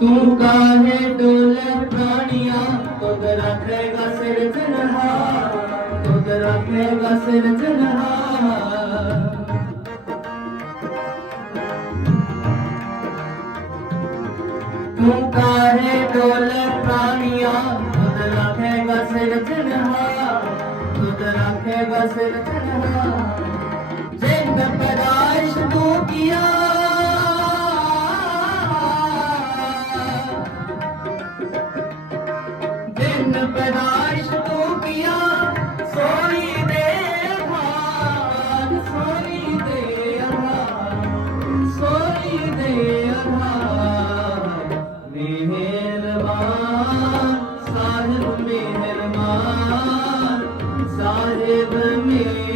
तू काहे डोल प्राणिया? खुद रखेगा सिरजनहा खुद रखेगा सिरजनहा तू काहे डोल प्राणिया? खुद रखेगा सिरजनहा खुद रखेगा सिरजनहा जिंद पैदाइश तू किया ਦਿਨ ਪਦਾਸ਼ ਤੂੰ ਕੀਆ ਦੇ ਭਾਗ ਸੋਹਣੀ ਦੇ ਅਰਹਾ ਸੋਹਣੀ ਦੇ ਸਾਹਿਬ ਮਿਹਰਬਾਨ, ਸਾਹਿਬ ਮਿਹਰ